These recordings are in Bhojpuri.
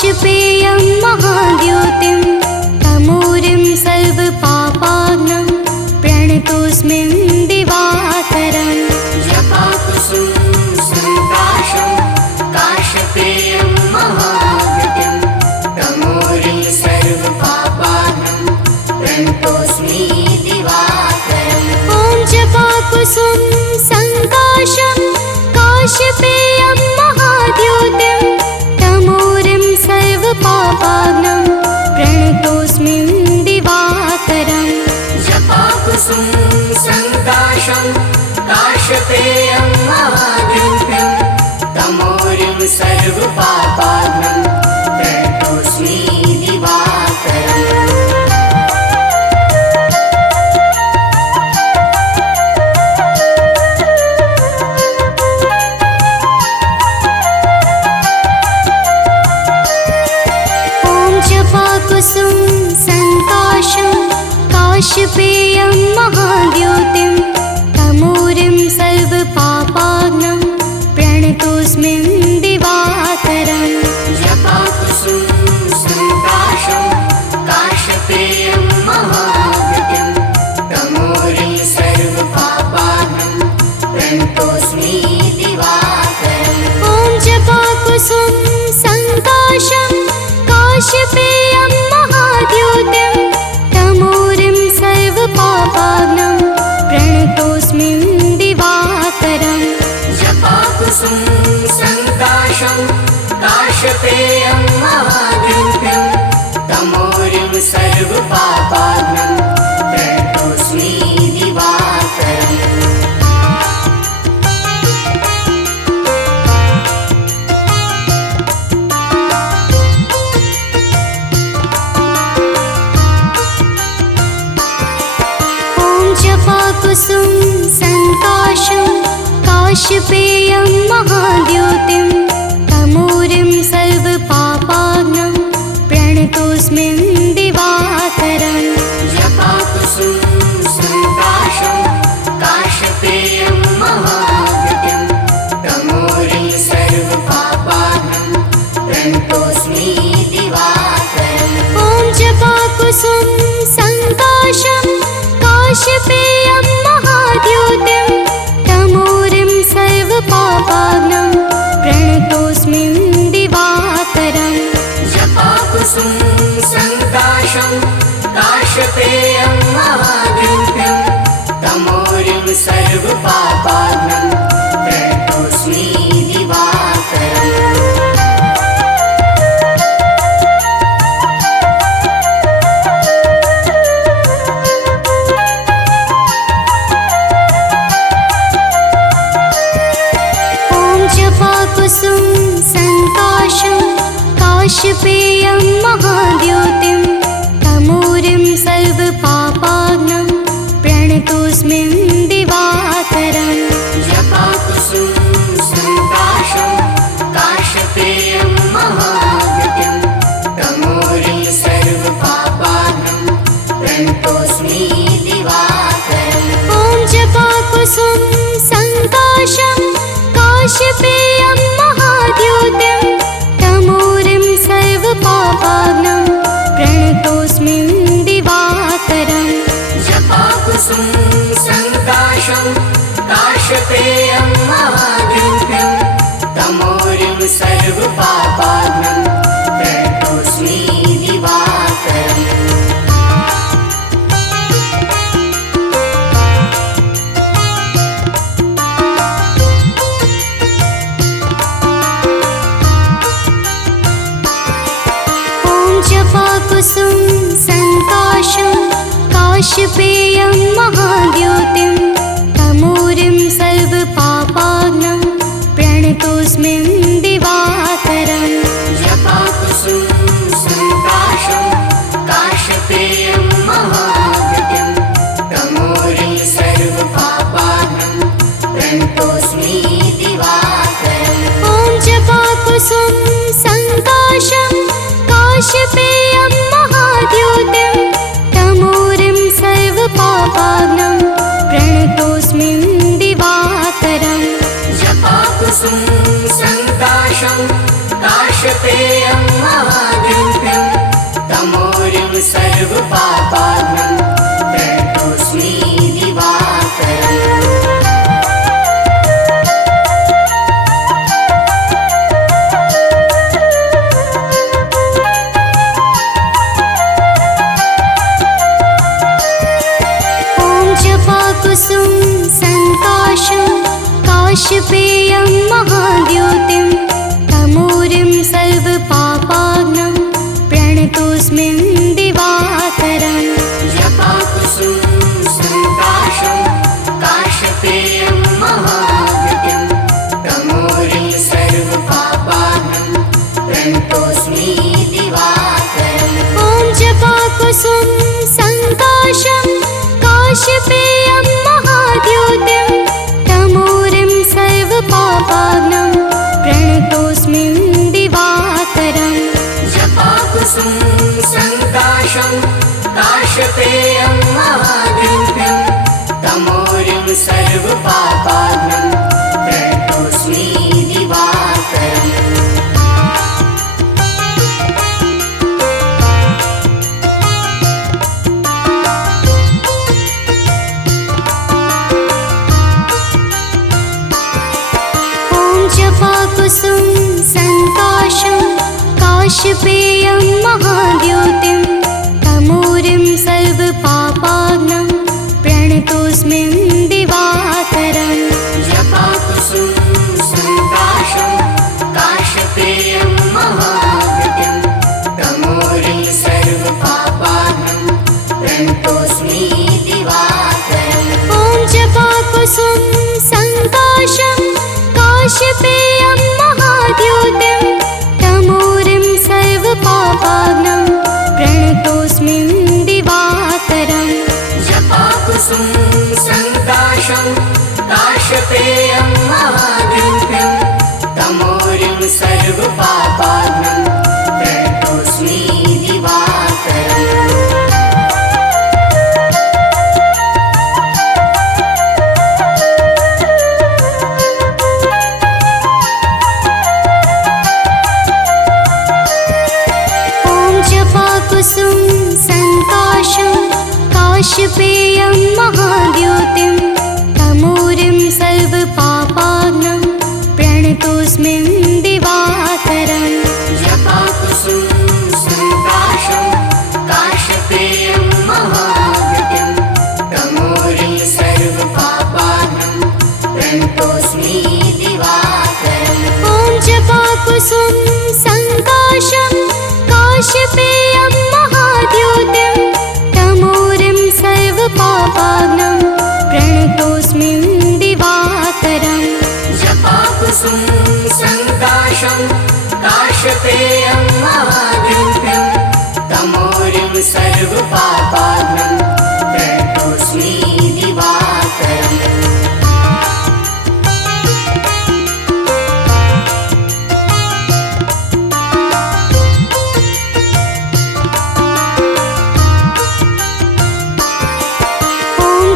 काश्यपेयं महाद्योतिं तमूरिं सर्वपापाग्नं प्रणतोऽस्मि दिवाकरम् जपाकुसुम संकाशं काश्यपेयं महाद्योतिं तमूरिं सर्वपापाग्नं प्रणतोऽस्मि दिवाकरम्। ॐ जपाकुसुम संकाशं काश्यपेयं महाद्योतिं तमूरिं सर्वपापाग्नं प्रणतोऽस्मि दिवाकरम् जपाकुसुम संकाशं काश्यपेयं महाद्योतिं तमूरिं सर्वपापाग्नं प्रणतोऽस्मि दिवाकरम्। जपाकुसुम संकाशं काश्यपेयं महाद्योतिं तमूरिं सर्वपापाग्नं प्रणतोऽस्मि दिवाकरम् जपाकुसुम संकाशं काश्यपेयं महाद्योतिं तमूरिं सर्वपापाग्नं प्रणतोऽस्मि दिवाकरम्। ॐ जपाकुसुम संकाशं काश्यपेयं महाद्योतिं तमूरिं सर्वपापाग्नं प्रणतोऽस्मि दिवाकरम् जपाकुसुम संकाशं काश्यपेयं महाद्योतिं तमूरिं सर्वपापाग्नं प्रणतोऽस्मि दिवाकरम्। जपाकुसुम संकाशं काश्यपेयं महाद्योतिं तमूरिं सर्वपापाग्नं प्रणतोऽस्मि दिवाकरम् जपाकुसुम संकाशं काश्यपेयं महाद्योतिं तमूरिं सर्वपापाग्नं प्रणतोऽस्मि दिवाकरम्। ॐ जपाकुसुम संकाशं काश्यपेयं महाद्योतिं तमूरिं सर्वपापाग्नं प्रणतोऽस्मि दिवाकरम् जपाकुसुम संकाशं काश्यपेयं महाद्योतिं तमूरिं सर्वपापाग्नं प्रणतोऽस्मि दिवाकरम्। जपाकुसुम संकाशं काश्यपेयं महाद्योतिं तमूरिं सर्वपापाग्नं प्रणतोऽस्मि दिवाकरम् जपाकुसुम संकाशं काश्यपेयं महाद्योतिं तमूरिं सर्वपापाग्नं प्रणतोऽस्मि दिवाकरम्। ॐ जपाकुसुम संकाशं काश्यपेयं महाद्योतिं तमूरिं सर्वपापाग्नं प्रणतोऽस्मि दिवाकरम् जपाकुसुम संकाशं काश्यपेयं महाद्योतिं तमूरिं सर्वपापाग्नं प्रणतोऽस्मि दिवाकरम्। जपाकुसुम संकाशं काश्यपेयं महाद्योतिं तमूरिं सर्वपापाग्नं प्रणतोऽस्मि दिवाकरम् जपाकुसुम संकाशं काश्यपेयं महाद्योतिं तमूरिं सर्वपापाग्नं प्रणतोऽस्मि दिवाकरम्। ॐ जपाकुसुम संकाशं काश्यपेयं महाद्योतिं तमूरिं सर्वपापाग्नं प्रणतोऽस्मि दिवाकरम् जपाकुसुम संकाशं काशपेयं महाद्युतिं तमोरिं सर्वपापाघ्नं प्रणतोऽस्मि दिवाकरम्। कुसुम संकाशं काशपेयं महाद्युतिं तमोरिं सर्वपापाघ्नं प्रणतोऽस्मि दिवाकरम्। जपाकुसुम संकाशं काशपेयं महाद्युतिं तमोरिं सर्वपापाघ्नं प्रणतोऽस्मि दिवाकरम्। ॐ जपाकुसुम संकाशं काशपेयं महाद्युतिं तमोरिं सर्वपापाघ्नं प्रणतोऽस्मि दिवाकरम्। जपाकुसुम संकाशं काशपेयं महाद्युतिं तमोरिं सर्वपापाघ्नं प्रणतोऽस्मि दिवाकरम्। जपाकुसुम संकाशं काशपेयं महाद्युतिं तमोरिं सर्वपापाघ्नं प्रणतोऽस्मि दिवाकरम्। जपाकुसुम संकाशं काशपेयं महाद्युतिं तमोरिं सर्वपापाघ्नं प्रणतोऽस्मि दिवाकरम्। ॐ जपाकुसुम संकाशं काशपेयं महाद्युतिं तमोरिं सर्वपापाघ्नं प्रणतोऽस्मि दिवाकरम्। जपाकुसुम संकाशं काशपेयं महाद्युतिं तमोरिं सर्वपापाघ्नं प्रणतोऽस्मि दिवाकरम्। कुसुम संकाशं काशपेयं महाद्युतिं तमोरिं सर्वपापाघ्नं प्रणतोऽस्मि दिवाकरम्। जपाकुसुम संकाशं काशपेयं महाद्युतिं तमोरिं सर्वपापाघ्नं प्रणतोऽस्मि दिवाकरम्। ॐ जपाकुसुम संकाशं काशपेयं महाद्युतिं तमोरिं सर्वपापाघ्नं प्रणतोऽस्मि दिवाकरम्। जपाकुसुम संकाशं काशपेयं महाद्युतिं तमोरिं सर्वपापाघ्नं प्रणतोऽस्मि दिवाकरम्।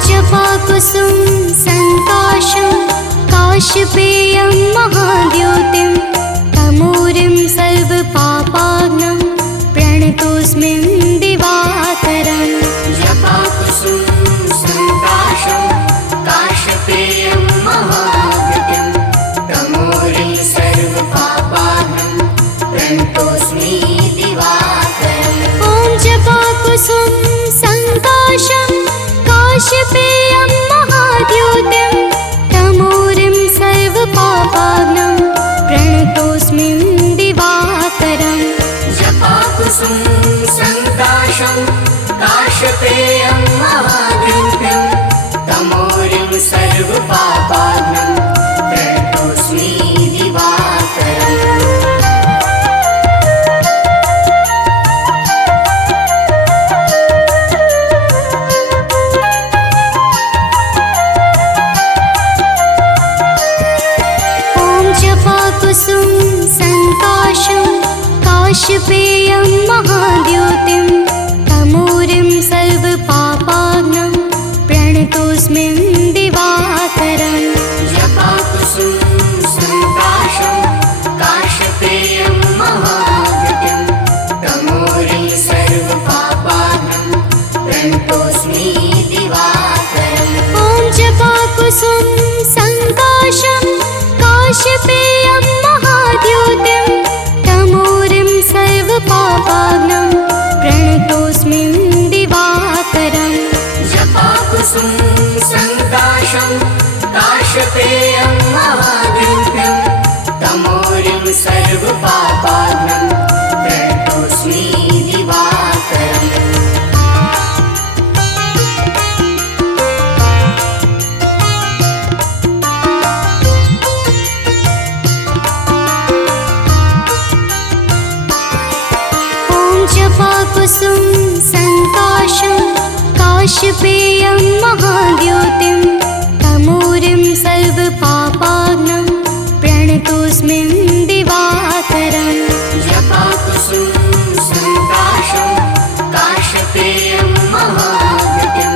जपाकुसुम संकाशं काशपेयं महाद्युतिं तमोरिं सर्वपापाघ्नं प्रणतोऽस्मि दिवाकरम्। जपाकुसुम संकाशं काशपेयं महाद्युतिं तमोरिं सर्वपापाघ्नं प्रणतोऽस्मि दिवाकरम्। ॐ जपाकुसुम संकाशं काशपेयं महाद्युतिं तमोरिं सर्वपापाघ्नं प्रणतोऽस्मि दिवाकरम्। जपाकुसुम संकाशं काशपेयं महाद्युतिं तमोरिं सर्वपापाघ्नं प्रणतोऽस्मि दिवाकरम्। जपाकुसुम संकाशं काशपेयं महाद्युतिं तमोरिं सर्वपापाघ्नं प्रणतोऽस्मि दिवाकरम्। जपाकुसुम संकाशं काशपेयं सर्वपापात्मं प्रणतोऽस्मि दिवाकरम्। जपाकुसुम संकाशं काशपेयं महाद्योतिं तमोरिं सर्वपापाग्नं प्रणतोऽस्मि दिवाकरम्। जपाकुसुम संकाशं काशपेयं महाद्योतिं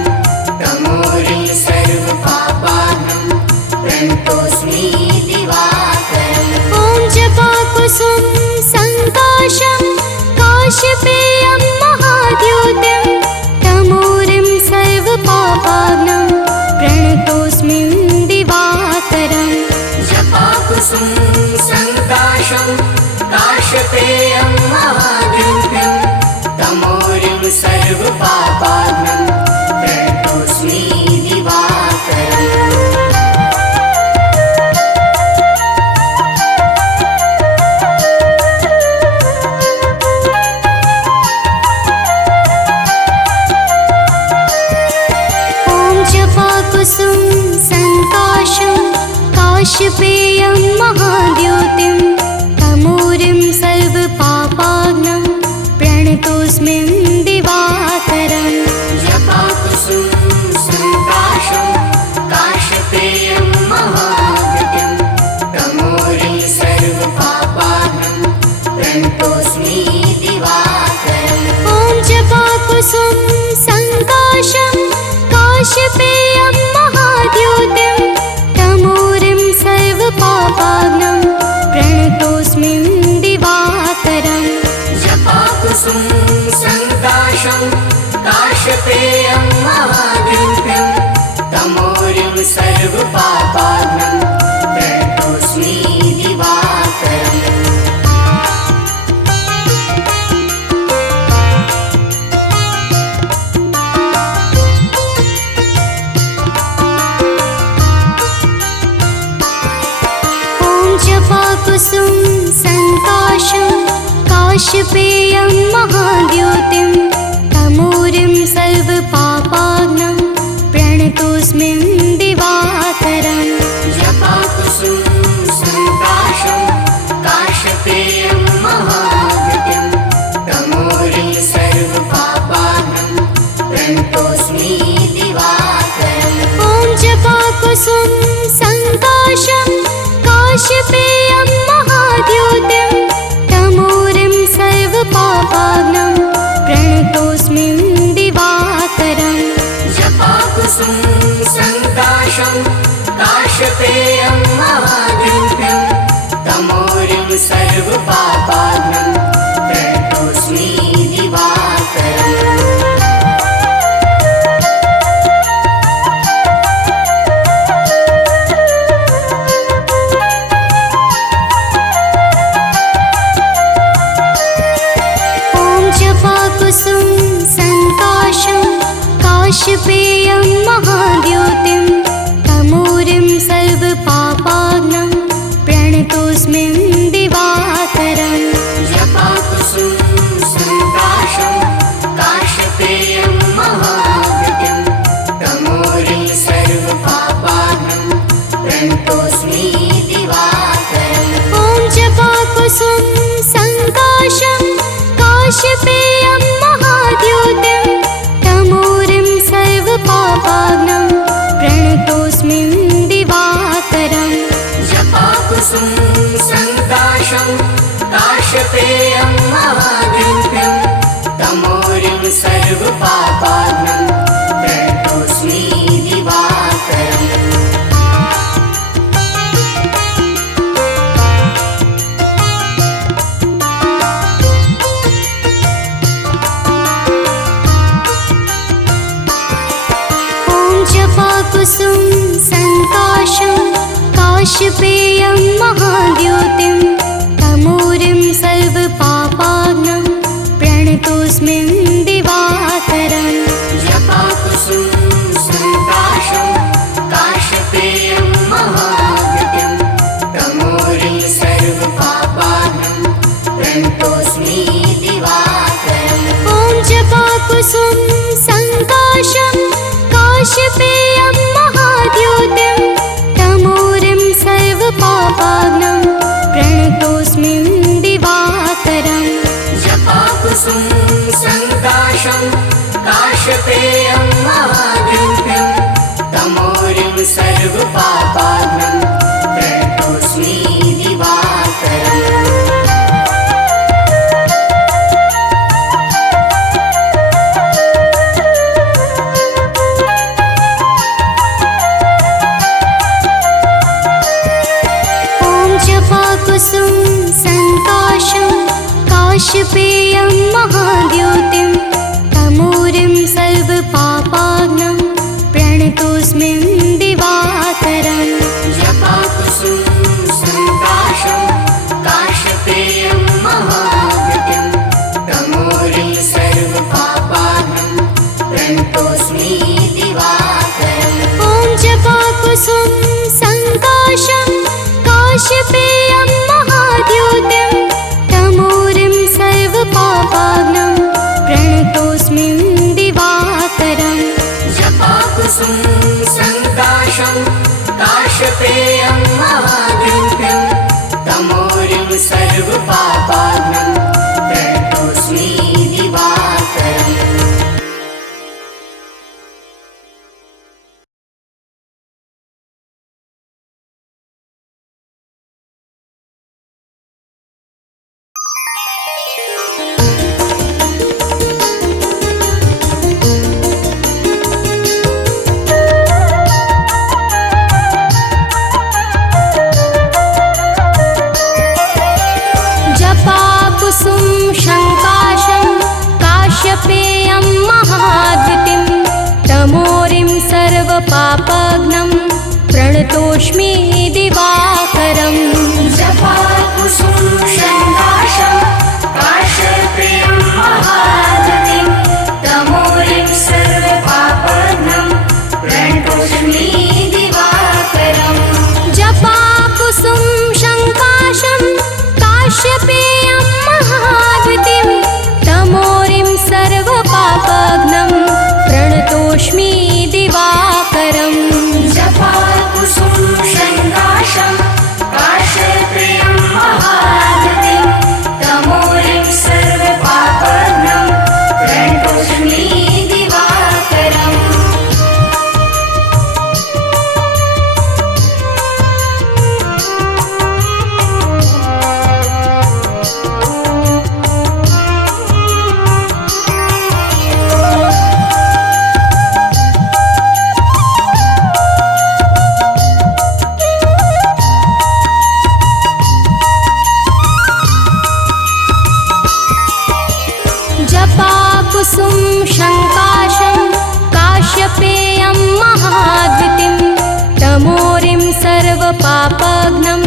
तमोरिं सर्वपापाग्नं प्रणतोऽस्मि दिवाकरम्। ॐ जपाकुसुम संकाशं काशपेयं महाद्योतिं तमोरिं सर्वपापाग्नं प्रणतोऽस्मि दिवाकरम्। जपाकुसुम संकाशं काशपेयं महाद्योतिं तमोरिं सर्वपापाग्नं प्रणतोऽस्मि दिवाकरम्। जपाकुसुम संकाशं काशपेयं महाद्योतिं तमोरिं सर्वपापाग्नं प्रणतोऽस्मि दिवाकरम्। जपाकुसुम संकाशं काशपेयं महाद्योतिं तमोरिं सर्वपापाग्नं प्रणतोऽस्मि दिवाकरम्। ॐ जपाकुसुम संकाशं काशपेयं महाद्योतिं तमोरिं सर्वपापाग्नं प्रणतोऽस्मि दिवाकरम्। जपाकुसुम संकाशं काशपेयं महाद्योतिं तमोरिं सर्वपापाग्नं प्रणतोऽस्मि दिवाकरम्। जपाकुसुम संकाशं काशपेयं महाद्योतिं तमोरिं सर्वपापाग्नं प्रणतोऽस्मि दिवाकरम्। जपाकुसुम संकाशं काशपेयं महाद्योतिं तमोरिं सर्वपापाग्नं प्रणतोऽस्मि दिवाकरम्। ॐ जपाकुसुम संकाशं काशपेयं महाद्योतिं तमोरिं सर्वपापाग्नं प्रणतोऽस्मि दिवाकरम्। जपाकुसुम संकाशं काशपेयं महाद्योतिं तमोरिं सर्वपापाग्नं प्रणतोऽस्मि दिवाकरम्। जपाकुसुम संकाशं काशपेयं महाद्योतिं तमोरिं सर्वपापाग्नं प्रणतोऽस्मि दिवाकरम्। जपाकुसुम संकाशं काशपेयं महाद्योतिं तमोरिं सर्वपापाग्नं प्रणतोऽस्मि दिवाकरम्। ॐ जपाकुसुम संकाशं काशपेयं महाद्योतिं तमोरिं सर्वपापाग्नं प्रणतोऽस्मि दिवाकरम्। जपाकुसुम संकाशं काशपेयं महाद्योतिं तमोरिं सर्वपापाग्नं प्रणतोऽस्मि दिवाकरम्। जपाकुसुम संकाशं काशपेयं महाद्योतिं तमोरिं सर्वपापाग्नं प्रणतोऽस्मि दिवाकरम्। जपाकुसुम संकाशं काशपेयं महाद्योतिं तमोरिं सर्वपापाग्नं सङ्काशं काशपेयं महाद्योतिं तमोरिं सर्वपापाग्नं प्रणतोऽस्मि दिवाकरम् जपाकुसुम सङ्काशं काशपेयं महाद्युतिं तमोरिं सर्वपापाग्नं प्रणतोऽस्मि दिवाकरम् ॐ जपाकुसुम सङ्काशं काशपेयं महाद्योतिं तमोरिं सर्वपापाग्नं प्रणतोऽस्मि दिवाकरम् जपाकुसुम सङ्काशं काशपेयं महाद्युतिं तमोरिं सर्वपापाग्नं प्रणतोऽस्मि दिवाकरम् जपाकुसुम शङ्काशं काश्यपेयं महाद्युतिं तमोरिं सर्वपापाग्नं प्रणतोऽस्मि दिवाकरम् जपाकुसुम सङ्काशं काशपेयं महाद्युतिं तमोरिं सर्वपापाग्नं प्रणतोऽस्मि दिवाकरम् जपाकुसुम शङ्काशं काश्यपेयं महाद्युतिं तमोरिं सर्वपापाग्नं प्रणतोऽस्मि दिवाकरम् जपाकुसुम सङ्काशं काशपेयं महाद्युतिं तमोरिं सर्वपापाग्नं प्रणतोऽस्मि दिवाकरम् जपाकुसुम शङ्काशं काश्यपेयं महाद्युतिं तमोरिं सर्वपापाग्नं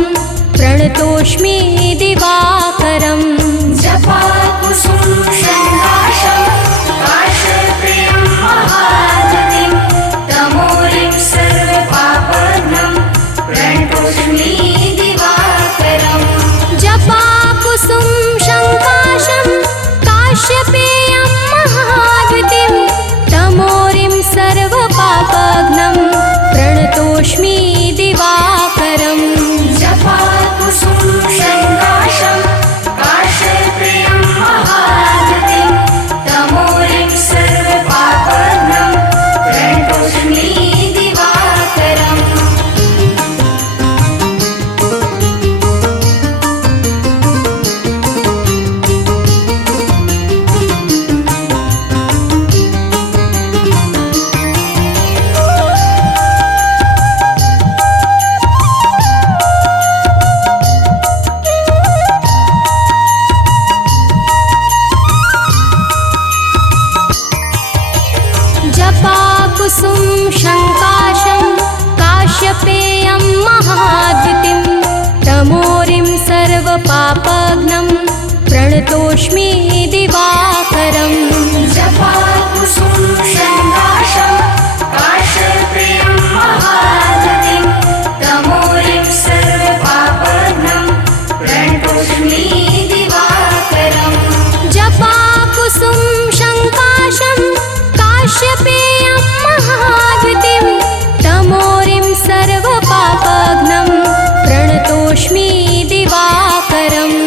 प्रणतोऽस्मि दिवाकरम् जपाकुसुम सङ्काशं काशपेयं महाद्युतिं तमोरिं सर्वपापाग्नं प्रणतोऽस्मि दिवाकरम् जपाकुसुम शङ्काशं काश्यपेयं महाद्युतिं तमोरिं सर्वपापाग्नं प्रणतोऽस्मि दिवाकरम् जपाकुसुम सङ्काशं काशपेयं महाद्युतिं तमोरिं सर्वपापाग्नं प्रणतोऽस्मि दिवाकरम् जपाकुसुम शङ्काशं काश्यपेयं महाद्युतिं तमोरिं सर्वपापाग्नं प्रणतोऽस्मि दिवाकरम् जपाकुसुम सङ्काशं काशपेयं महाद्युतिं तमोरिं सर्वपापाग्नं प्रणतोऽस्मि दिवाकरम् जपाकुसुम शङ्काशं काश्यपेयं महाद्युतिं तमोरिं सर्वपापाग्नं प्रणतोऽस्मि दिवाकरम्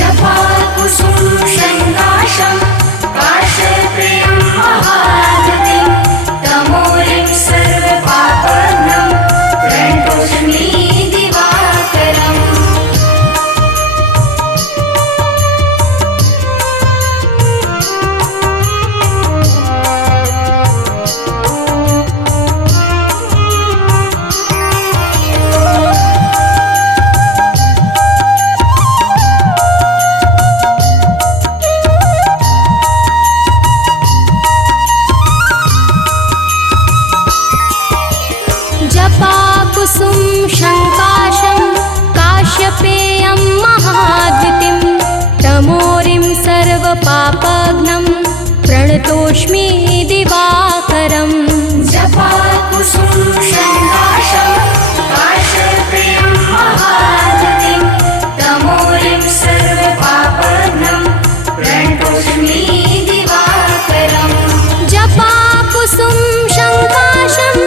जपाकुसुम सङ्काशं सर्वपापघ्नं प्रणतोऽस्मि दिवाकरम् जपाकुसुम शङ्काशं काश्यपेयं महाद्युतिं तमोरिं सर्वपापघ्नं प्रणतोऽस्मि दिवाकरम् जपाकुसुम शङ्काशं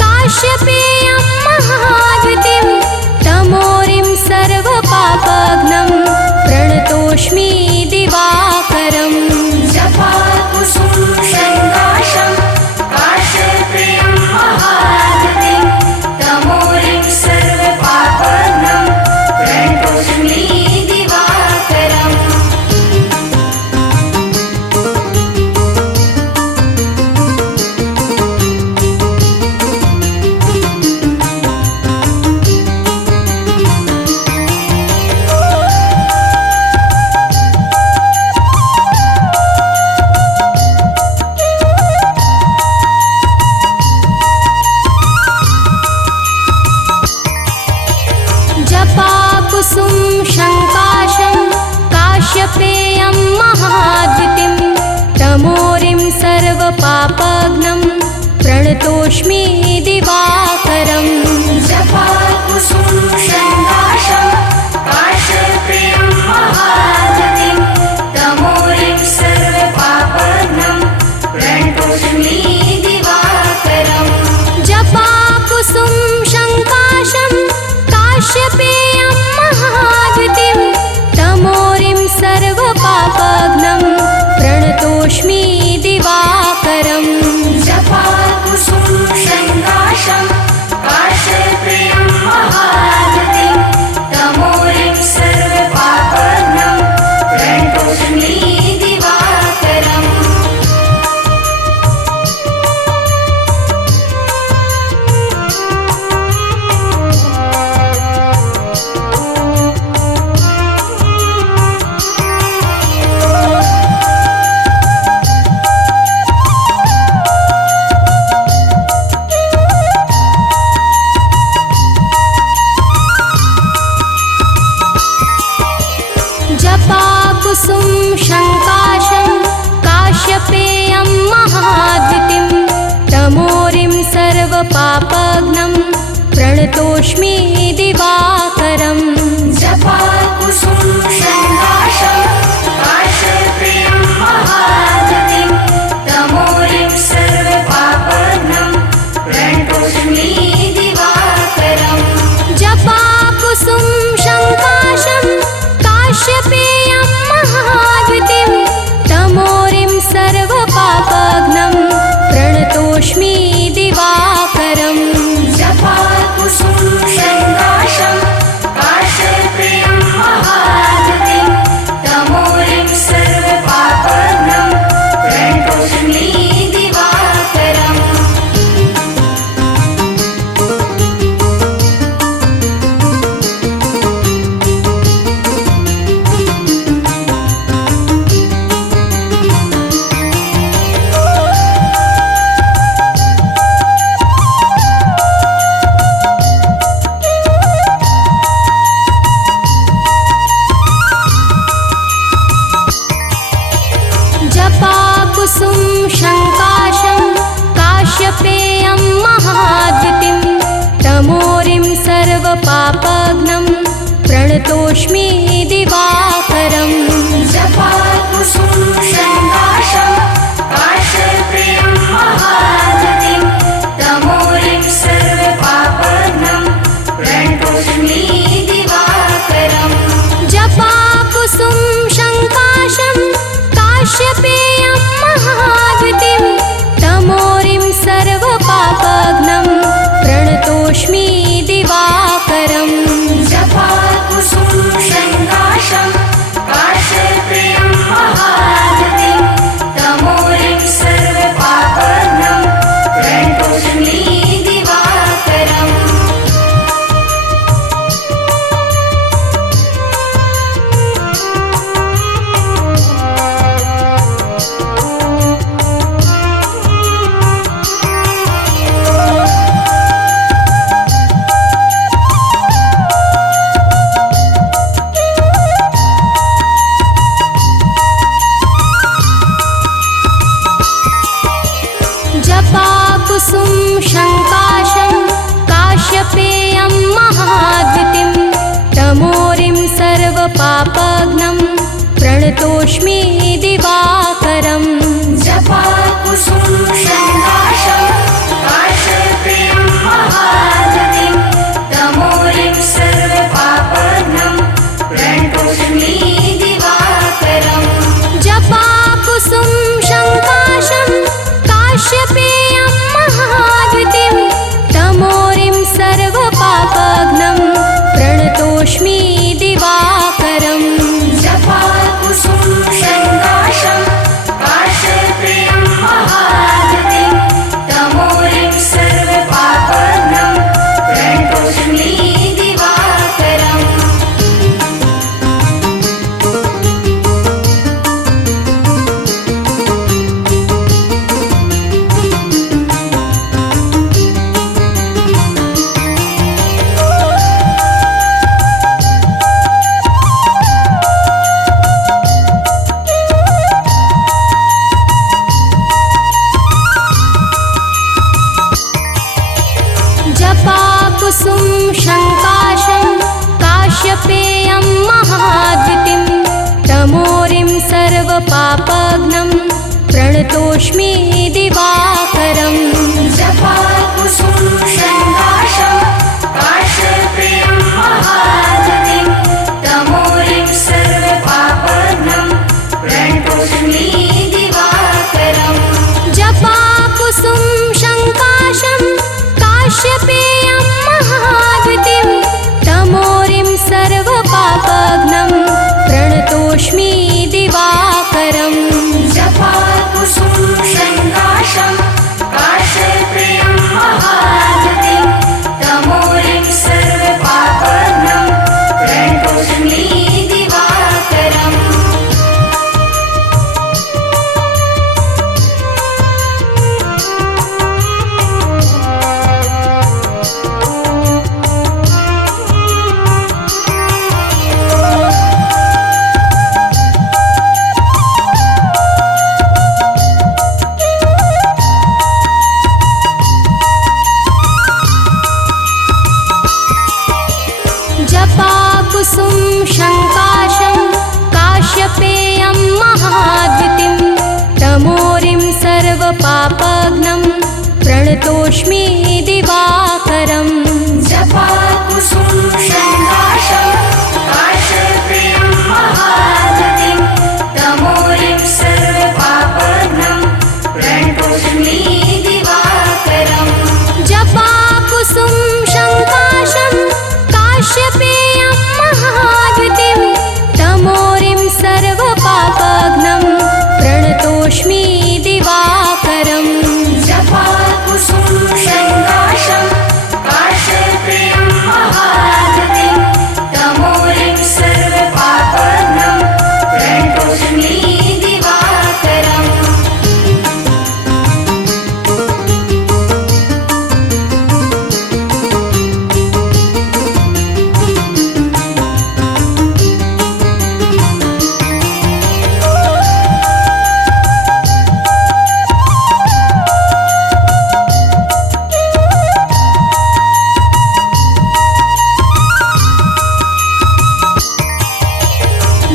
काश्यपेयं महाद्युतिं तमोरिं सर्वपापघ्नं प्रणतोऽस्मि दिवाकरम् जपाकुसुम शङ्काशं काश्यपेयं महाद्युतिं तमोरिं सर्वपापघ्नं प्रणतोऽस्मि दिवाकरम् जपाकुसुम शङ्काशं काश्यपेयं महाद्युतिं तमोरिं सर्वपापघ्नं प्रणतोऽस्मि दिवाकरम् जपाकुसुम शङ्काशं काश्यपेयं महाद्युतिं तमोरिं सर्वपापघ्नं प्रणतोऽस्मि दिवाकरम् जपाकुसुम शङ्काशं काश्यपेयं महाद्युतिं तमोरिं सर्वपापघ्नं प्रणतोऽस्मि दिवाकरम् जपाकुसुम शङ्काशं काश्यपेयं महाद्युतिं तमोरिं सर्वपापघ्नं प्रणतोऽस्मि दिवाकरम् जपाकुसुम शङ्काशं काश्यपेयं महाद्युतिं तमोरिं सर्वपापघ्नं प्रणतोऽस्मि दिवाकरम् जपाकुसुम शङ्काशं काश्यपेयं महाद्युतिं तमोरिं सर्वपापघ्नं प्रणतोऽस्मि दिवाकरम् जपाकुसुम शङ्काशं काश्यपेयं महाद्युतिं तमोरिं सर्वपापघ्नं प्रणतोऽस्मि दिवाकरम् जपाकुसुम शङ्काशं काश्यपेयं महाद्युतिं तमोरिं सर्वपापघ्नं प्रणतोऽस्मि दिवाकरम् जपाकुसुम शङ्काशं काश्यपेयं महाद्युतिं तमोरिं सर्वपापघ्नं प्रणतोऽस्मि दिवाकरम् जपाकुसुम शङ्काशं काश्यपेयं महाद्युतिं तमोरिं सर्वपापघ्नं प्रणतोऽस्मि दिवाकरम् जपाकुसुम शङ्काशं काश्यपेयं महाद्युतिं तमोरिं सर्वपापघ्नं प्रणतोऽस्मि दिवाकरम् जपाकुसुम शङ्काशं सर्वपापघ्नं प्रणतोऽस्मि दिवाकरम् जपाकुसुम शङ्काशं काश्यपेयं महागतिं तमोरिं सर्वपापघ्नं प्रणतोऽस्मि दिवाकरम् जपाकुसुम शङ्काशं काश्यपेयं महागतिं तमोरिं सर्वपापघ्नं प्रणतोऽस्मि दिवाकरम् जपाकुसुम शङ्काशं काश्यपेयं महागतिं तमोरिं सर्वपापघ्नं प्रणतोऽस्मि दिवाकरम् जपाकुसुम शङ्काशं काश्यपेयं महाद्वितिं तमोरिं सर्वपापघ्नं प्रणतोऽस्मि दिवाकरम् जपाकुसुम शङ्काशं काश्यपेयं महागतिं तमोरिं सर्वपापघ्नं प्रणतोऽस्मि दिवाकरम् जपाकुसुम शङ्काशं काश्यपेयं महाद्वितिं तमोरिं सर्वपापघ्नं प्रणतोऽस्मि दिवाकरम् जपाकुसुम शङ्काशं काश्यपेयं महागतिं तमोरिं सर्वपापघ्नं प्रणतोऽस्मि दिवाकरम् जपाकुसुम शङ्काशं काश्यपेयं महाद्वितिं तमोरिं सर्वपापघ्नं प्रणतोऽस्मि दिवाकरम् जपाकुसुम शङ्काशं काश्यपेयं महागतिं तमोरिं सर्वपापघ्नं प्रणतोऽस्मि दिवाकरम् जपाकुसुम शङ्काशं काश्यपेयं महाद्वितिं तमोरिं सर्वपापघ्नं प्रणतोऽस्मि दिवाकरम् जपाकुसुम शङ्काशं काश्यपेयं महागतिं तमोरिं सर्वपापघ्नं प्रणतोऽस्मि दिवाकरम्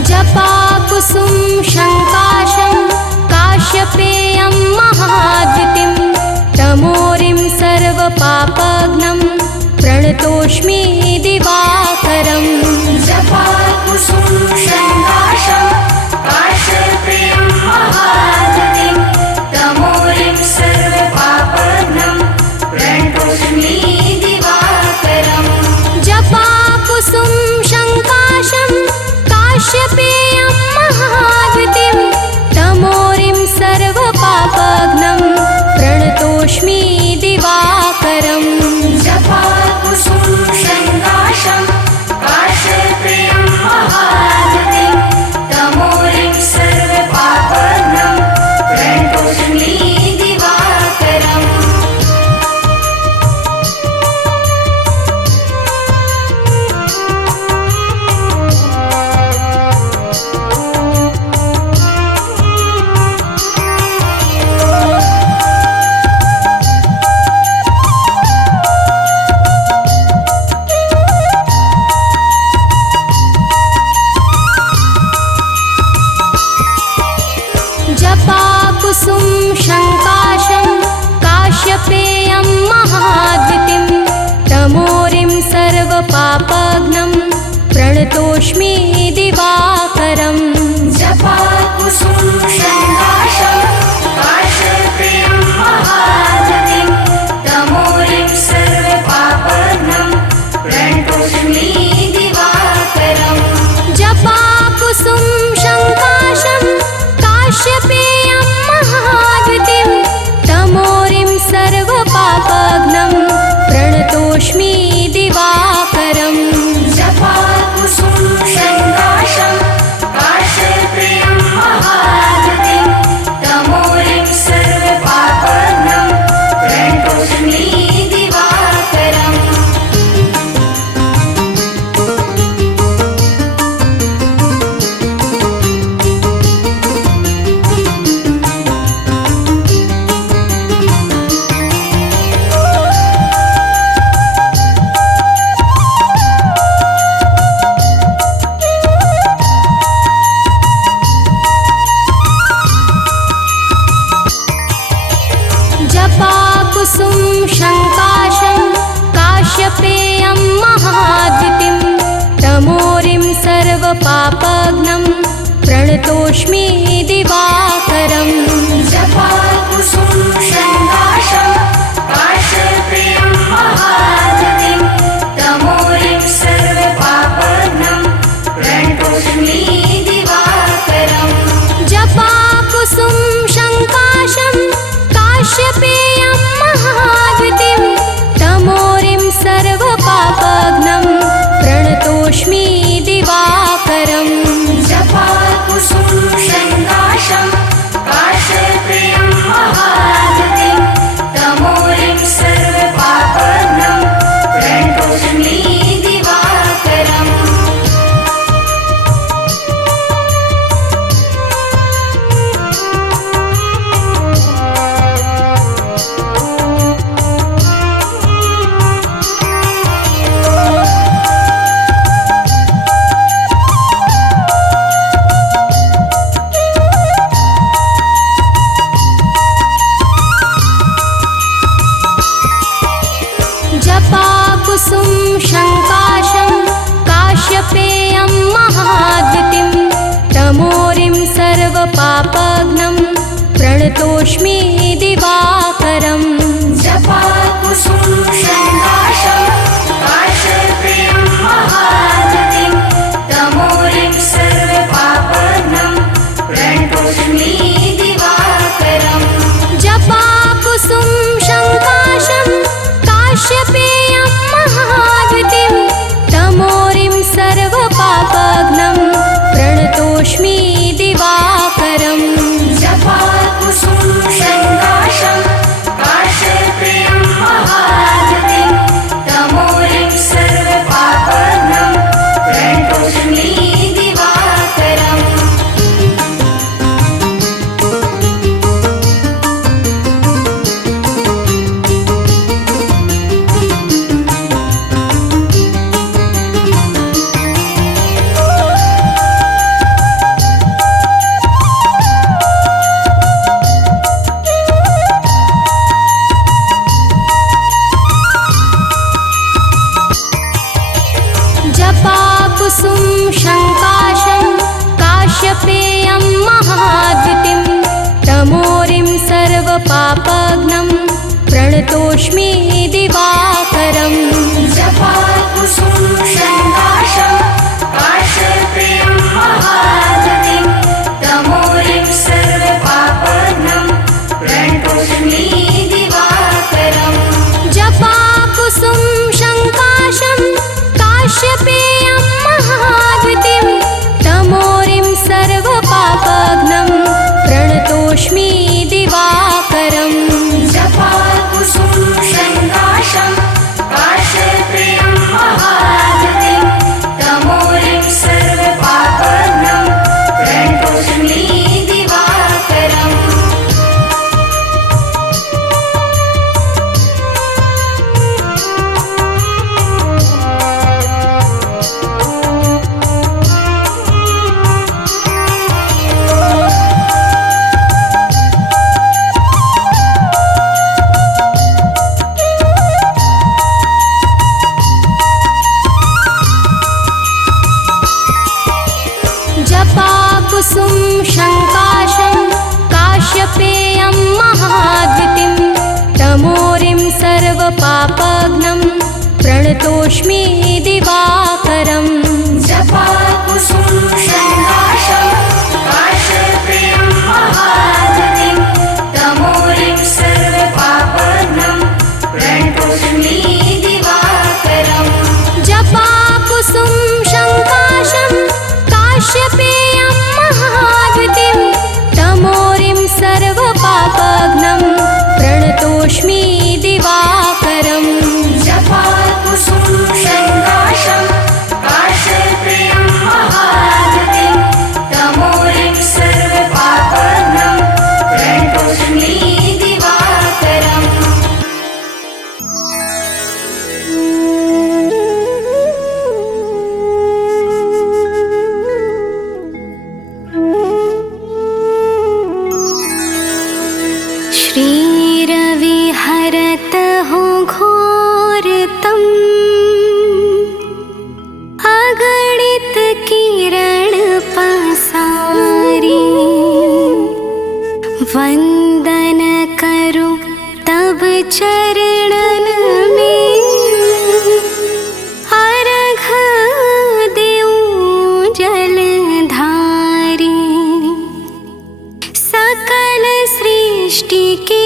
जपाकुसुम शङ्काशं काश्यपेयं महाद्वितिं तमोरिं सर्वपापघ्नं प्रणतोऽस्मि दिवाकरम् जपाकुसुम शङ्काशं काश्यपेयं महागतिं तमोरिं सर्वपापघ्नं प्रणतोऽस्मि दिवाकरम् जपाकुसुम शङ्काशं काश्यपेयं महाद्वितिं तमोरिं सर्वपापघ्नं प्रणतोऽस्मि दिवाकरम् जपाकुसुम शङ्काशं काश्यपेयं महागतिं सर्वपापघ्नं प्रणतोऽस्मि दिवाकरम् जपाकुसुम शङ्काशं काश्यपेयं महाद्युतिं तमोरिं सर्वपापघ्नं प्रणतोऽस्मि दिवाकरम् जपाकुसुम शङ्काशं काश्यपेयं महाद्युतिं तमोरिं सर्वपापघ्नं प्रणतोऽस्मि दिवाकरम् जपाकुसुम शङ्काशं काश्यपेयं महाद्युतिं तमोरिं सर्वपापघ्नं प्रणतोऽस्मि दिवाकरम् जपाकुसुम शङ्काशं काश्यपेयं महाद्युतिं तमोरिं सर्वपापघ्नं प्रणतोऽस्मि दिवाकरम् जपाकुसुम शङ्काशं काश्यपेयं महाद्युतिं तमोरिं सर्वपापघ्नं प्रणतोऽस्मि दिवाकरम् जपाकुसुम शङ्काशं काश्यपेयं महाद्युतिं तमोरिं सर्वपापघ्नं प्रणतोऽस्मि दिवाकरम् जपाकुसुम शङ्काशं काश्यपेयं महाद्युतिं तमोरिं सर्वपापघ्नं प्रणतोऽस्मि दिवाकरम् जपाकुसुम शङ्काशं काश्यपेयं महाद्युतिं तमोरिं सर्वपापघ्नं प्रणतोऽस्मि दिवाकरम् जपाकुसुम शङ्काशं काश्यपेयं महाद्युतिं तमोरिं सर्वपापघ्नं प्रणतोऽस्मि दिवाकरम् जपाकुसुम शङ्काशं काश्यपेयं महाद्युतिं तमोरिं सर्वपापघ्नं प्रणतोऽस्मि दिवाकरम् जपाकुसुम शङ्काशं काश्यपेयं महाद्युतिं तमोरिं सर्वपापघ्नं प्रणतोऽस्मि दिवाकरम् जपाकुसुम शङ्काशं काश्यपेयं महाद्युतिं तमोरिं सर्वपापघ्नं प्रणतोऽस्मि दिवाकरम् जपाकुसुम शङ्काशं काश्यपेयं महाद्युतिं तमोरिं सर्वपापघ्नं प्रणतोऽस्मि दिवाकरम् जपाकुसुम शङ्काशं काश्यपेयं महाद्युतिं तमोरिं सर्वपापघ्नं प्रणतोऽस्मि दिवाकरम् जपाकुसुम शङ्काशं जपाकुसुम शङ्काशं काश्यपेयं महाद्युतिं तमोरिं सर्वपापघ्नं प्रणतोऽस्मि दिवाकरम् जपाकुसुम शङ्काशं काश्यपेयं महाद्युतिं तमोरिं सर्वपापघ्नं प्रणतोऽस्मि दिवाकरम् जपाकुसुम शङ्काशं काश्यपेयं महाद्युतिं तमोरिं सर्वपापघ्नं प्रणतोऽस्मि दिवाकरम् जपाकुसुम शङ्काशं काश्यपेयं महाद्युतिं तमोरिं सर्वपापघ्नं प्रणतोऽस्मि दिवाकरम् श्रीरविहरतहो घोरतम् अगणित किरण पसारी वंदन करो तब चरणन में अर्घ देऊं जलधारी सकल सृष्टि के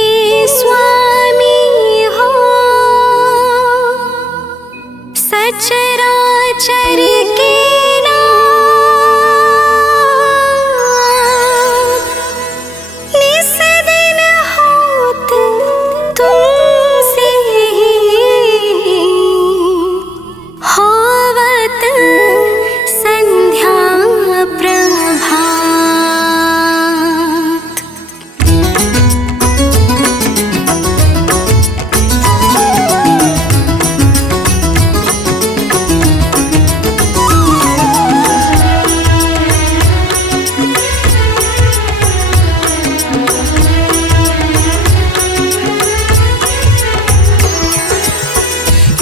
स्वामी हो सचराचर के नाथ निस दिन होत तुमसे होवत संध्या प्रभात।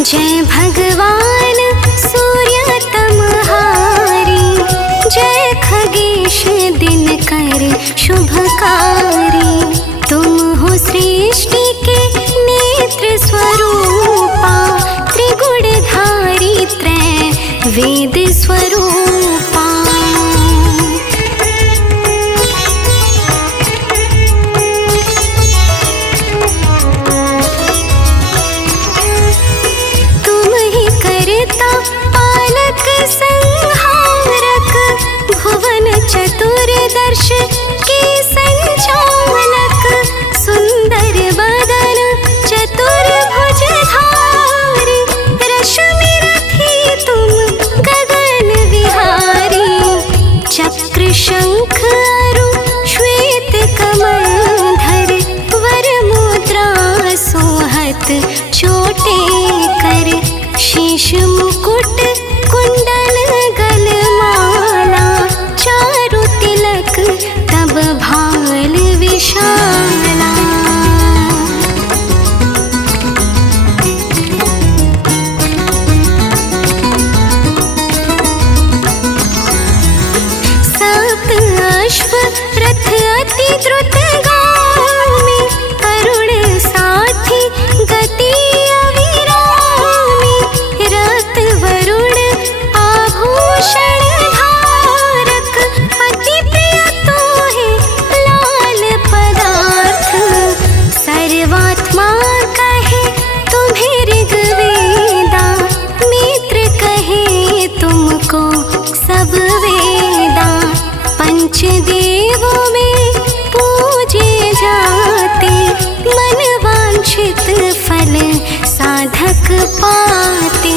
जय भगवान सूर्य तमहारी जय खगेश दिनकर शुभकारी तुम हो सृष्टि के नेत्र स्वरूपा त्रिगुणधारी त्रय वेद स्वरूपा पालक संहारक भुवन चतुर्दश के संचालक सुंदर बदन चतुर्भुज धारी रश्मि रथी तुम गगन विहारी चक्र शंख अरु श्वेत कमलधर वर मुद्रा सोहत चोटे कर शीश मुकुट कुंडल गलमाला चारु तिलक तब भाल विशाला सप्त अश्व रथ अति द्रुत गामी अरुण साथी गति अविरामी रत वरुण आभूषण धारक अति प्रिय तो है लाल पदार्थ सर्वात्मा कहे तुम्हें ऋग्वेदा मित्र कहे तुमको सब वेदा पंचदेवों में पूजे जाते मन वांछित फल साधक पाते।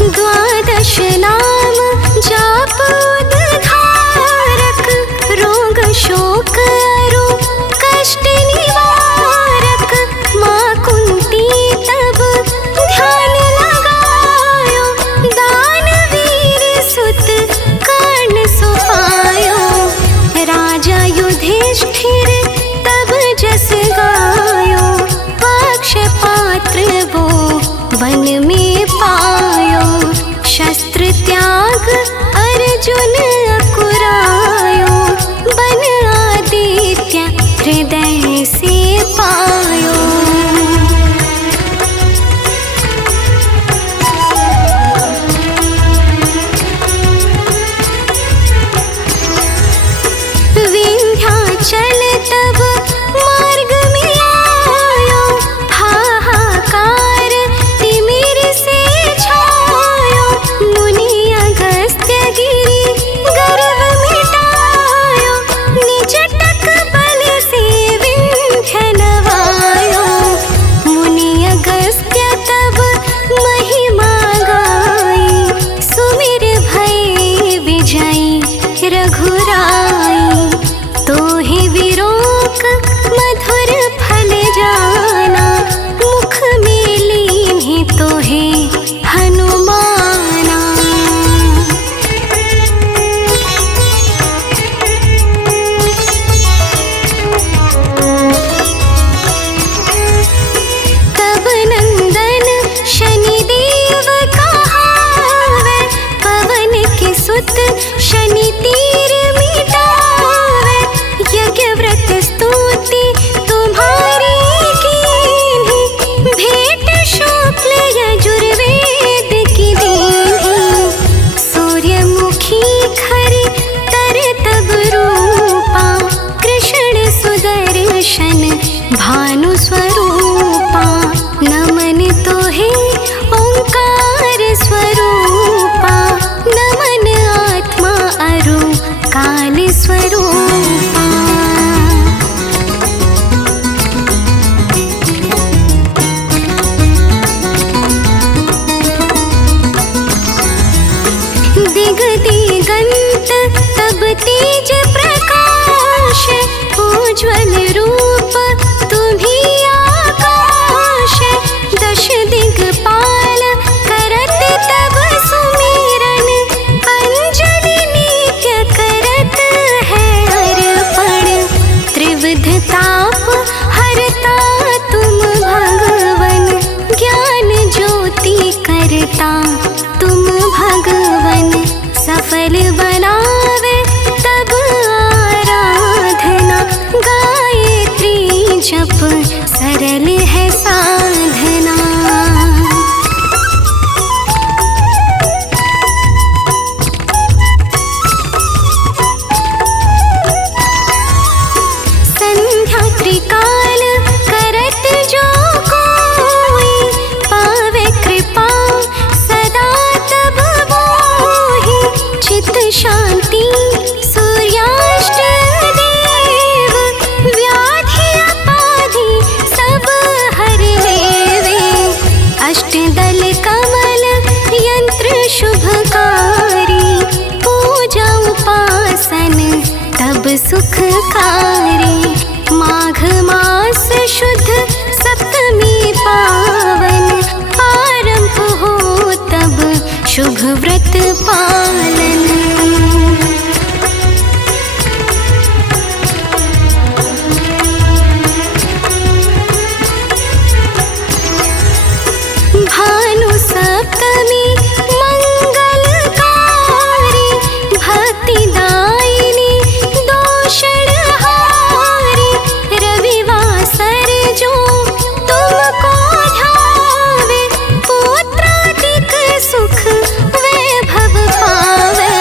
द्वादश नाम जाप उद्धारक रोग शोक अरु कष्ट निवारक माँ कुंती तब ध्यान लगायो दानवीर सुत कर्ण सुपायो वन में पायो, शस्त्र त्याग अर्जुन अकुरायो, बन आदित्य हृदय से पायो। विंध्याचल तब मार्ग में आयो, हाहाकार तिमिर से छायो, मुनि अगस्त्य गिरि गर्व मिटायो, निजटक बल से विंध्य नवायो। मुनि अगस्त्य तब महिमा गाई, सुमिर भय विजयी रघुराई। तोहि विरोक मधुर फल जाना, मुख में लीन्हि तोहे हनुमाना। तब नंदन शनिदेव कहावै, पवन के सुत शनि तीर मिटावै। यज्ञ व्रत स्तुति तुम्हारी कीन्ही, भेंट शुक्ल यजुर्वेद की दीन्ही। सूर्यमुखी खर तर तब रूपा, कृष्ण सुदर्शन भानु स्वरूपा। नमन तोहे ओंकार स्वरूपा, नमन आत्मा अरु काल स्वरूपा। दिग दिगंत तब तेज प्रकाश, उज्ज्वल रूप तुम्ही आकाश। दश दिगपाल करत तब सुमिरन, अंजलि नित्य करत है अर्पण। त्रिविध ताप हरता तुम भगवन, ज्ञान ज्योति करता तुम भगवन। सफल बनावे तब आराधना, गायत्री जप सरल है साधना। संध्या त्रिकाल करत जो कोई, पावे कृपा सदा तब मोहि। चित शांति सूर्याष्ट देव, व्याधि अपाधि सब हर लेवे। अष्टदल कमल यंत्र शुभकारी, पूजा उपासन तब सुखकारी। माघ मास शुद्ध सप्तमी पावन, आरंभ हो तब शुभ व्रत पालन। भानु सप्तमी मंगलकारी, भक्तिदायिनी दोषणहारी। रविवासर जो तुमको ध्यावे, पुत्रादिक सुख वैभव पावे।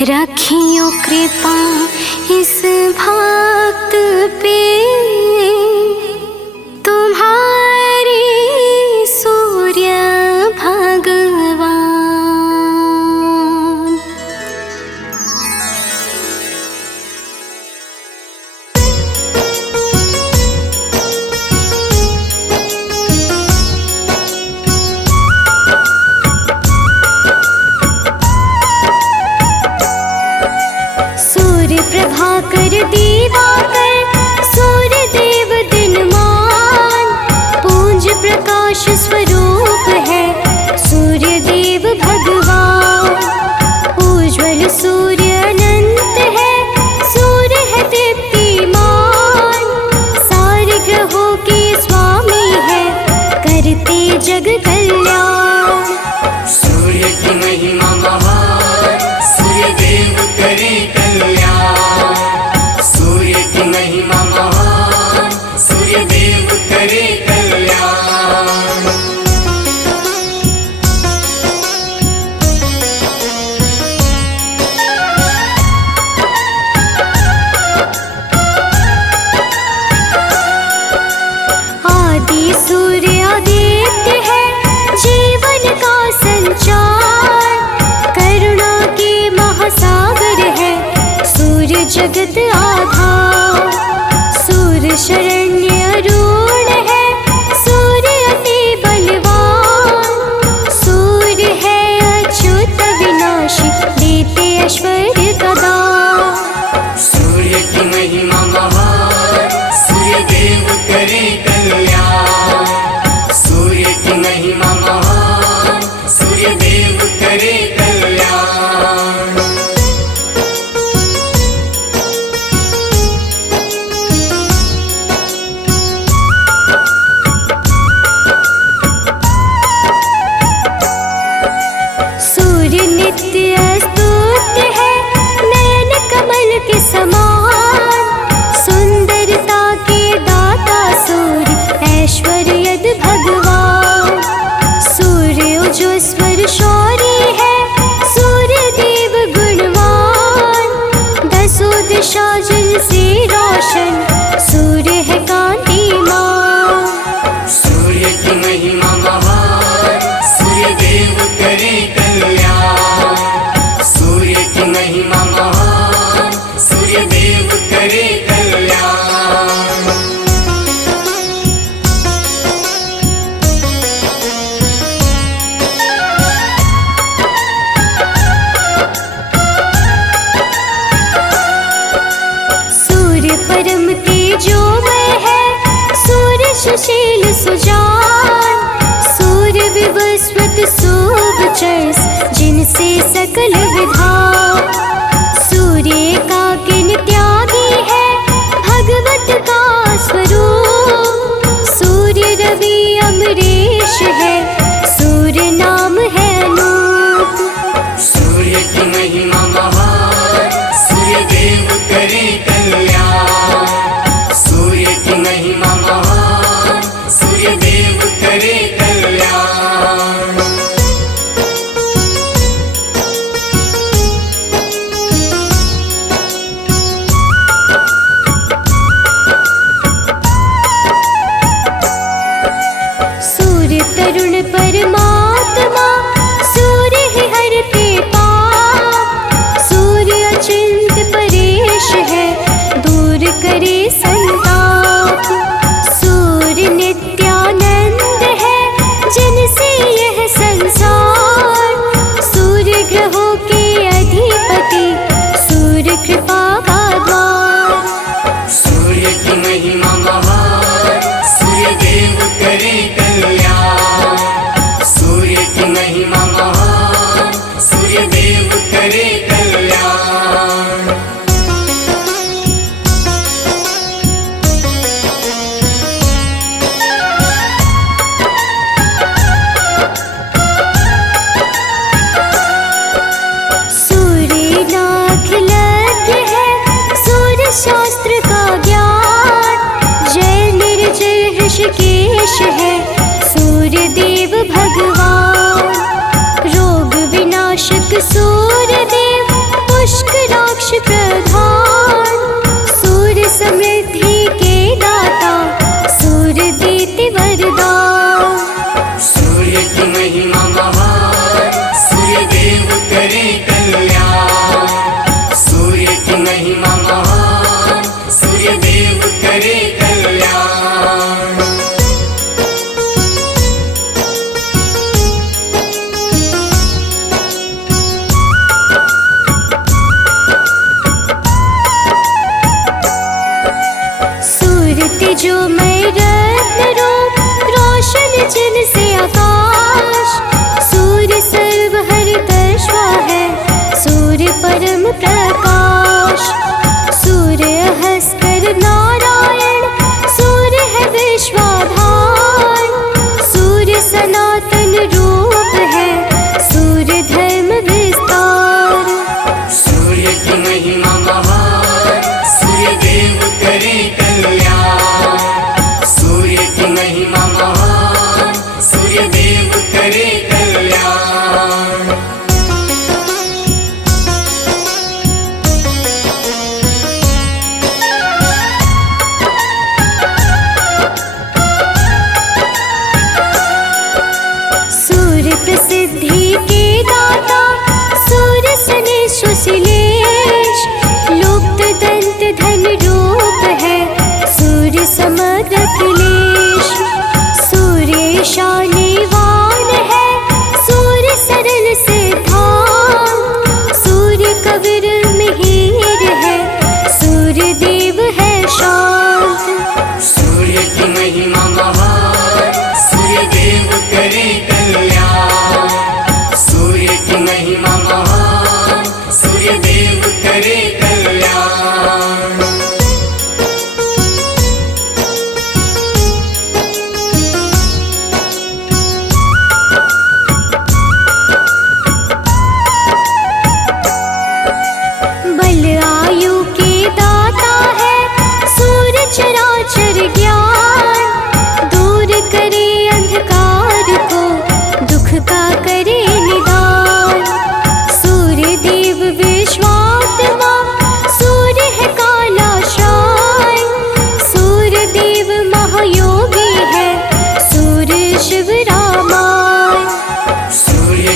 रखियो कृपा इस भक्त पे तुम्हारी सूर्य भगवान। सूर्य प्रभाकर दिवाकर सूर्य देव दिनमान, पूंज प्रकाश स्वरूप है सूर्य देव भगवान। उज्ज्वल सूर्य अनंत है, सूर्य है दीप्तिमान, सारे ग्रहों के स्वामी है करते जग कल्याण। सूर्य की महिमा महान, सूर्य देव करे कल्याण। सूर्य की महिमा महान, सूर्य देव करे कल्याण। आदि सूर्य आदित्य है जीवन का संचार, करुणा के महासागर है सूर्य जगत आधार। सूर्य शरण्य अरुण है, सूर्य अति बलवान, सूर्य है अच्युत विनाशी देते ऐश्वर्य का दान। सूर्य की महिमा महान, सूर्य देव करे कल्याण। सूर्य की महिमा महान, सूर्य देव करे कल्याण। सूर्य नित्य स्तुत्य है नयन कमल के समान, सुंदरता के दाता सूर्य ऐश्वर्यद भगवान। सूर्य ओजस्वर शौर्य है सूर्य देव गुणवान, दसों दिशा जल से रोशन सूर्य है कांतिमान। सूर्य की महिमा महान, सूर्य देव करे कल्याण। सूर्य की महिमा महान, सूर्य देव करे कल्याण। सूर्य परम तेजोमय है सूर्य सुशील सुजान, सूर्य विवस्वत शोभचर्स जिनसे सकल विधान। सूर्य एकाकिन त्यागी है भगवत का स्वरूप, सूर्य रवि अमरीश है सूर्य नाम है अनूप। सूर्य की महिमा महान, सूर्य देव करे कल्याण। सूर्य की महिमा महान, सूर्य देव करे कल्याण।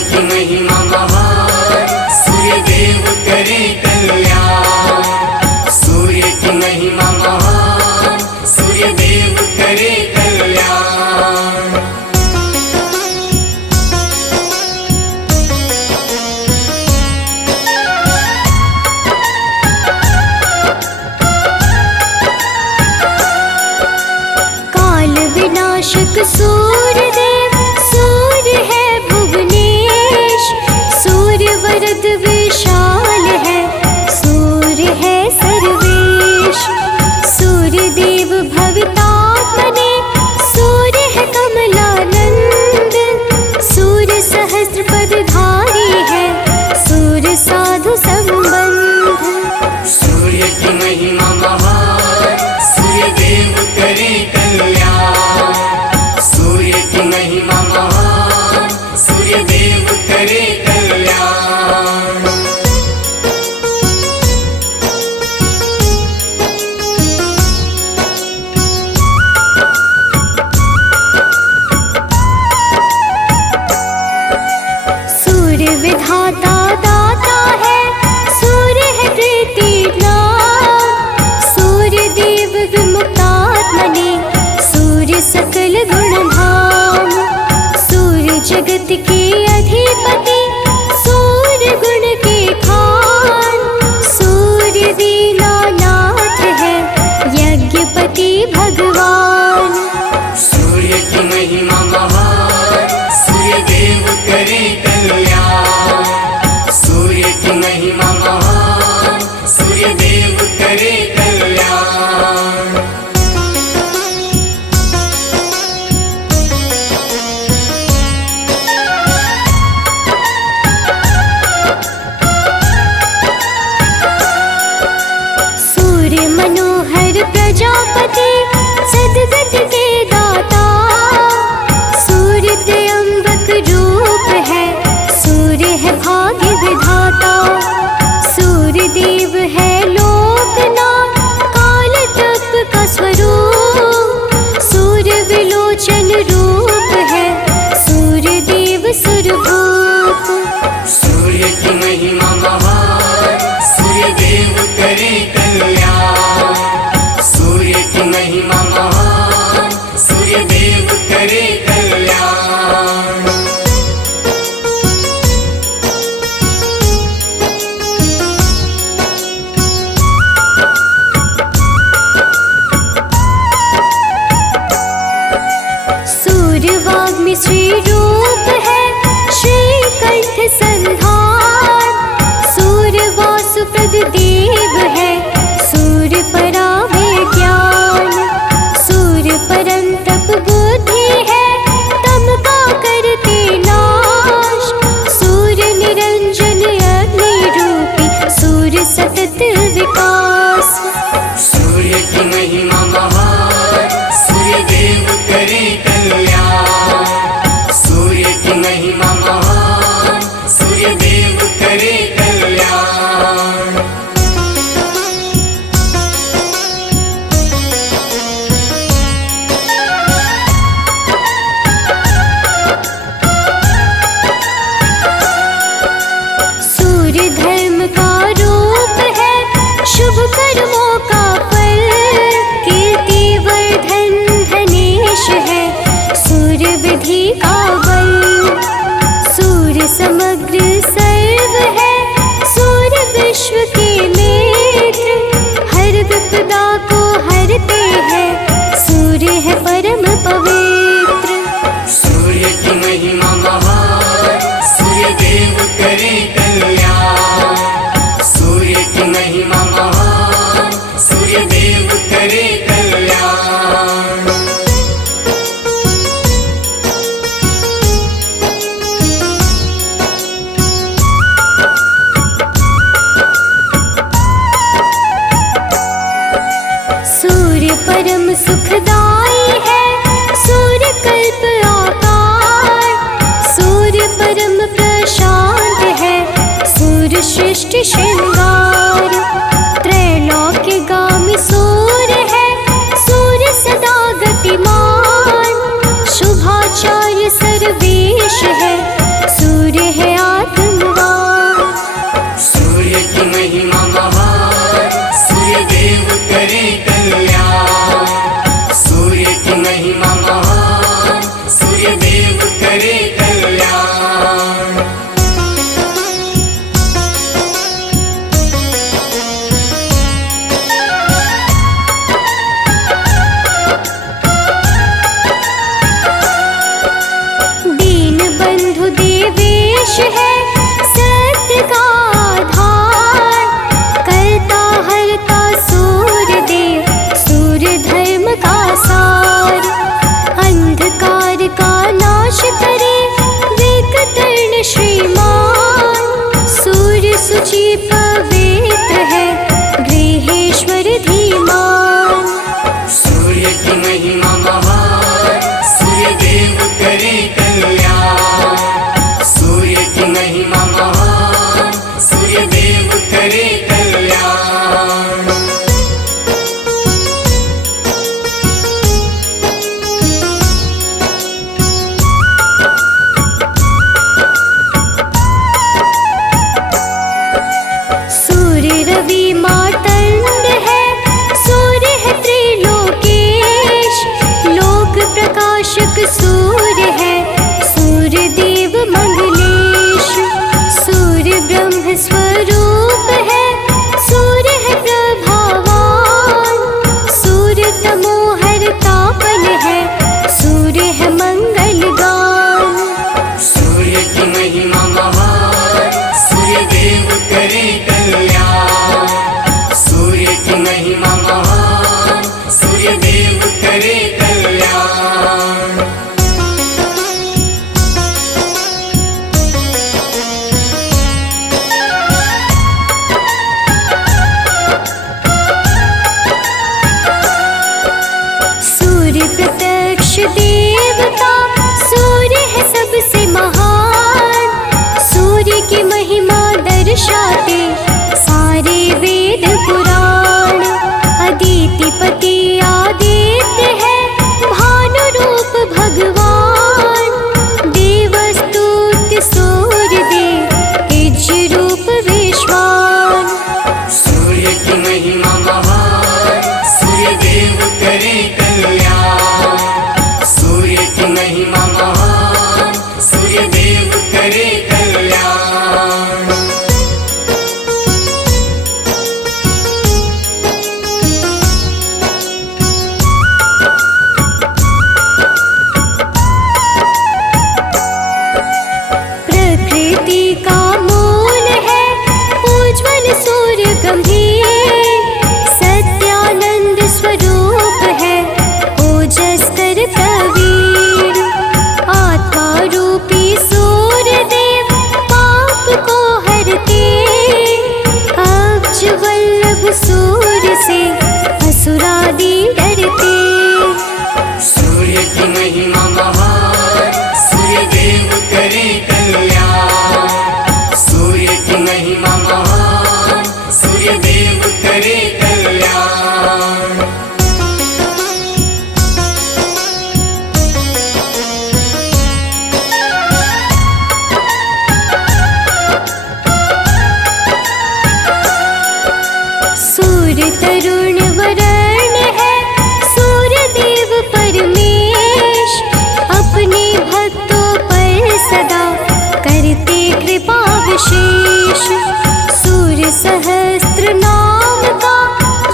की महिमा महान, सूर्य देव करे कल्याण। सूर्य की महिमा महान, सूर्य देव करे कल्याण। काल विनाशक सूर्य देव, सूर्य है भुवनेश। सूर्य वरद विशाल है, सूर्य है सर्वेश। सूर्य देव भवितात्मने, सूर्य है कमलानंद। सूर्य सहस्त्र पदधारी है, सूर्य साधु संबंध। सूर्य की महिमा महान, सूर्य देव करे कल्याण। सूर्य की महिमा महान, सूर्य देव करे कल्याण। सूर्य विधाता दाता है, सूर्य है प्रीतिनाम। सूर्य देव विमुक्तात्मने, सूर्य सकल गुणधाम। सूर्य जगत के अधिपति, सूर्य गुण के खान। सूर्य दीनानाथ है, यज्ञपति भगवान। सूर्य की महिमा महान, सूर्य देव करे कल्याण। सूर्य की महिमा महान, सूर्य देव करे कल्याण। सूर्य मनोहर प्रजापति, सद्गति के दाता। सूर्य त्र्यंबक रूप है, सूर्य है भाग्य विधाता। सूर्य देव है लोकनाथ, काल तप का स्वरूप। सूर्य विलोचन रूप है, सूर्य देव सुरभूप। सूर्य की महिमा महान, सूर्य देव करे कल्याण। सूर्य की महिमा महान, सूर्य देव करे कल्याण। सूर्य वाग्मी श्री रूप है, श्रीकंठ संधान। सूर्य वासुप्रद देव है, सूर्य परावे ज्ञान। सूर्य परम तप बुद्धि है, तम का करते नाश। सूर्य निरंजन अग्नि रूपी, सूर्य सतत विकास। सूर्य की महिमा महान, सूर्य देव करे कल्याण। सूर्य की महिमा महान, सूर्य देव करे कल्याण। सूर्य धर्म का रूप है, शुभ कर्मों का फल। कीर्ति वर्धन धनेश है, सूर्य विधि का बल। सूर्य समग्र सर्व है, सूर्य विश्व के मित्र। हर विपदा को हरते हैं, सूर्य है परम पवित्र। सूर्य की महिमा महान, सूर्य देव करे कल्याण। सूर्य की महिमा महान, सूर्य देव करे कल्याण। सूर्य परम सुखदाई है, सूर्य कल्प आकार। सूर्य परम प्रशांत है, सूर्य सृष्टि श्रृंगार। त्रैलोक्यगामी सूर्य है, सूर्य सदा गतिमान। शुभाचार्य सर्वेश है, सूर्य है प्रकृति का मूल है उज्ज्वल सूर्य गंभीर, सत्यानंद स्वरूप है ओजस्कर प्रवीण। आत्मा रूपी सूर्य देव पाप को हरते, अब्ज वल्लभ सूर्य से असुरादि डरते। सूर्य की महिमा महान, सूर्य देव करे कल्याण। सूर्य की महिमा महान, सूर्य देव करे कल्याण। सूर्य तरुण वरण है सूर्य देव परमेश, अपने भक्तों पर सदा करते कृपा विशेष। सूर्य सहस्त्र नाम का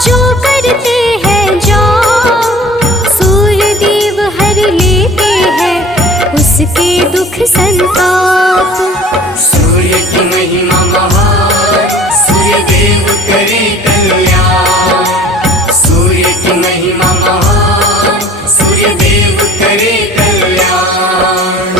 जो करते हैं जाप, सूर्य देव हर लेते हैं उसके दुख संताप। सूर्य की महिमा महान, सूर्य देव करे कल्याण। सूर्य की महिमा महान, सूर्य देव करे कल्याण।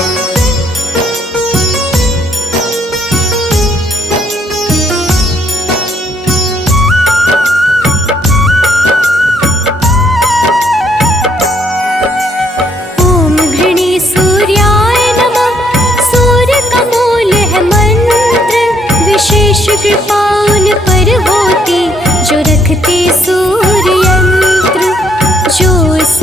ओम घृणी सूर्याय नमः, सूर्य का मूल है मंत्र, विशेष कृपा उन पर होती जो रखते सूर्य यंत्र। जो उस